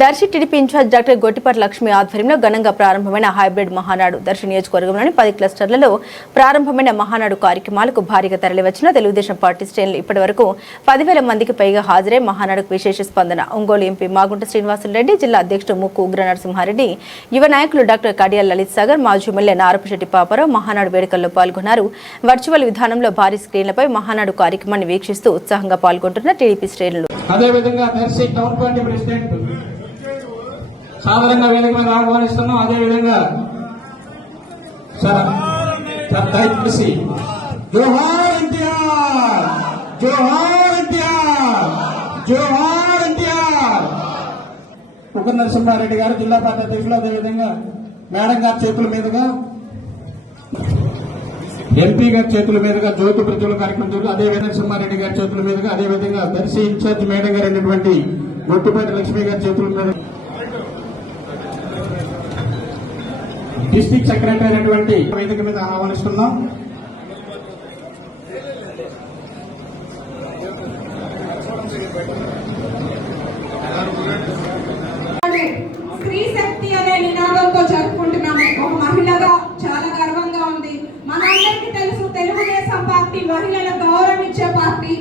Darsi TDP incharge doctor Gottipati Lakshmi ఆధ్వర్యంలో ఘనంగా ప్రారంభమైన హైబ్రిడ్ మహానాడు దర్శి నియోజకవర్గంలోని 10 క్లస్టర్లలో ప్రారంభమైన మహానాడు కార్యక్రమాలకు భారీగా తరలివచ్చిన తెలుగుదేశం పార్టీ శ్రేణులు ఇప్పటివరకు 10,000 మందికి పైగా హాజరై మహానాడుకు విశేష స్పందన. ఒంగోలు ఎంపీ మాగుంట శ్రీనివాసులరెడ్డి, జిల్లా అధ్యక్షుడు ముక్కు ఉగ్ర నరసింహారెడ్డి, యువ నాయకులు డాక్టర్ కడియాల్ లలిత్ సాగర్, మాజీ ఎమ్మెల్యే నారపశెట్టి పాపారావు మహానాడు వేడుకల్లో పాల్గొన్నారు. వర్చువల్ విధానంలో భారీ స్క్రీన్లపై మహానాడు కార్యక్రమాన్ని వీక్షిస్తూ ఉత్సాహంగా పాల్గొంటున్న టీడీపీ శ్రేణులు. సాధారణంగా వేదిక మీద ఆహ్వానిస్తున్నాం. అదేవిధంగా దయచేసి జోహార్ ఎన్టీఆర్, జోహార్ ఎన్టీఆర్, జోహార్ ఎన్టీఆర్. ఉగ్ర నరసింహారెడ్డి గారు జిల్లా పార్టీ అధ్యక్షులు, అదేవిధంగా మేడం గారి చేతుల మీదుగా ఎంపీ గారి చేతుల మీదుగా జ్యోతి ప్రజ్వల కార్యక్రమం, అదేవిధంగా నరసింహారెడ్డి గారి చేతుల మీదుగా, అదేవిధంగా దర్శి ఇన్ఛార్జ్ మేడం గారు అయినటువంటి గొట్టిపాటి లక్ష్మి గారి చేతుల మీద డిస్ట్రిక్ట్ సెక్రటరీ అయినటువంటి వేదిక మీద ఆహ్వానిస్తున్నాం. స్త్రీ శక్తి అనే నినాదంతో జరుపుకుంటున్నాము. ఒక మహిళగా చాలా గర్వంగా ఉంది. మనందరికీ తెలుసు, తెలుగుదేశం పార్టీ మహిళలకు గౌరవం ఇచ్చే పార్టీ.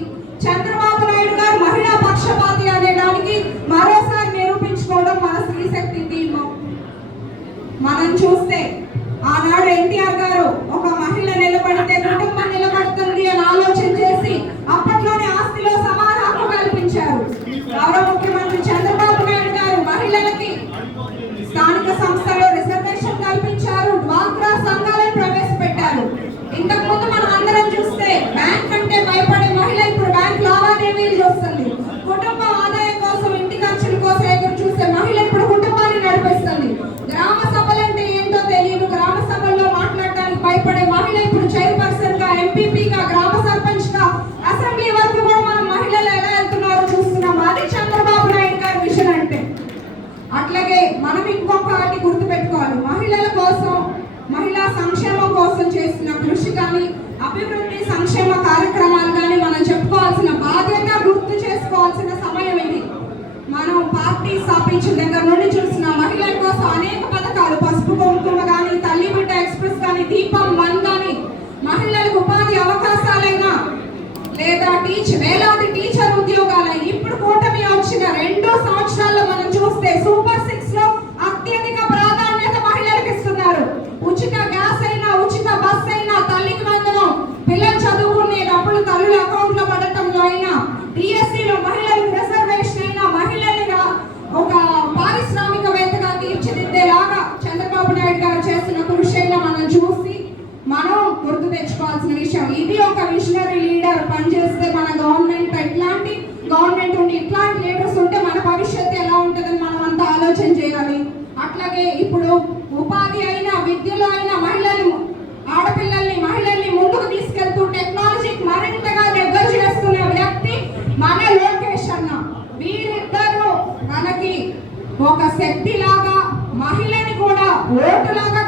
చంద్రబాబు నాయుడు గారు మహిళా పక్షపాతి అనే దానికి మరోసారి నిరూపించుకోవడం మన స్త్రీ శక్తి టీమ్. మనం చూస్తే ఆనాడు ఎన్టీఆర్ గారు ఒక మహిళ నిలబడితే కుటుంబం నిలబడుతుంది అని ఆలోచన చేసి అప్పట్లోనే ఆస్తిలో సమాన హక్కు కల్పించారు. గౌరవ ముఖ్యమంత్రి చంద్రబాబు నాయుడు గారు మహిళలకి స్థానిక సంస్థలో రిజర్వేషన్ కల్పించారు. డ్వాక్రా సంఘాలను ప్రవేశపెట్టారు. ఇంతకు ముందు మనం అందరం చూస్తే బ్యాంక్ అంటే భయపడే మహిళ ఇప్పుడు బ్యాంక్ లావాదేవీలు చూస్తుంది. కుటుంబ ఆదాయం కోసం, ఇంటి ఖర్చుల కోసం ఎదురు చూసే మహిళ ఇప్పుడు కుటుంబాన్ని నడిపిస్తుంది. గ్రామ సభలంటే ఏంటో తెలియదు, గ్రామ సభల్లో మాట్లాడడానికి భయపడే మహిళ ఇప్పుడు చైర్పర్సన్ గా, ఎంపీపీగా, గ్రామ సర్పంచ్ గా, అసెంబ్లీ వరకు కూడా మనం మహిళలు ఎలా వెళ్తున్నారో చూస్తున్నాం. అది చంద్రబాబు నాయుడు గారి విషయం అంటే. అట్లాగే మనం ఇంకొకటి గుర్తుపెట్టుకోవాలి, మహిళల కోసం, మహిళా సంక్షేమం కోసం చేసిన కృషి కానీ, అభివృద్ధి సంక్షేమ కార్యక్రమాలు కానీ మనం చెప్పుకోవాల్సిన బాధ్యత, గుర్తు చేసుకోవాల్సిన సమయం ఇది. మనం పార్టీ స్థాపించిన దగ్గర నుండి చూసిన మహిళల కోసం అనేక పథకాలు, పసుపు కుంకుమ కానీ, తల్లి బిడ్డ ఎక్స్ప్రెస్ కానీ, దీపం 1 కానీ, మహిళలకు ఉపాధి అవకాశాలైనా లేదా వేలాది టీచర్ ఉద్యోగాలైనా, ఇప్పుడు కూటమి వచ్చిన 2 సంవత్సరాల్లో మనం చూస్తే సూపర్ 6 లో అత్యధిక ప్రాధాన్యత మహిళలకు ఇస్తున్నారు. ఉచిత గ్యాస్ అయినా, ఉచిత బస్ అయినా, తల్లికి వందనం, పిల్లలు చదువుకునే డబ్బులు తల్లుల అకౌంట్ లో పడటంలో అయినా, డిఎస్సీలో మహిళలకు రిజర్వేషన్ అయినా, మహిళల్ని ఒక పారిశ్రామికవేత్తగా తీర్చిదిద్దేలాగా చంద్రబాబు నాయుడు గారు చేస్తున్న కృషి అయినా మనం చూసి మనం గుర్తు తెచ్చుకోవాల్సిన విషయం. ఇది ఒక విజనరీ లీడర్ పనిచేస్తే మన గవర్నమెంట్, ఇట్లాంటి గవర్నమెంట్ ఉండి ఇట్లాంటి లీడర్స్ ఉంటే మన భవిష్యత్తు ఎలా ఉంటుందని మనం అంతా ఆలోచన చేయాలి. అట్లాగే ఇప్పుడు ఉపాధి అయినా, విద్యలో అయినా ఆడపిల్లల్ని, మహిళల్ని ముందుకు తీసుకెళ్తూ టెక్నాలజీకి మరింతగా దగ్గర చేస్తున్న వ్యక్తి మన లోకేష్ అన్న. వీరిద్దరూ మనకి ఒక శక్తి లాగా, మహిళని కూడా ఓటులాగా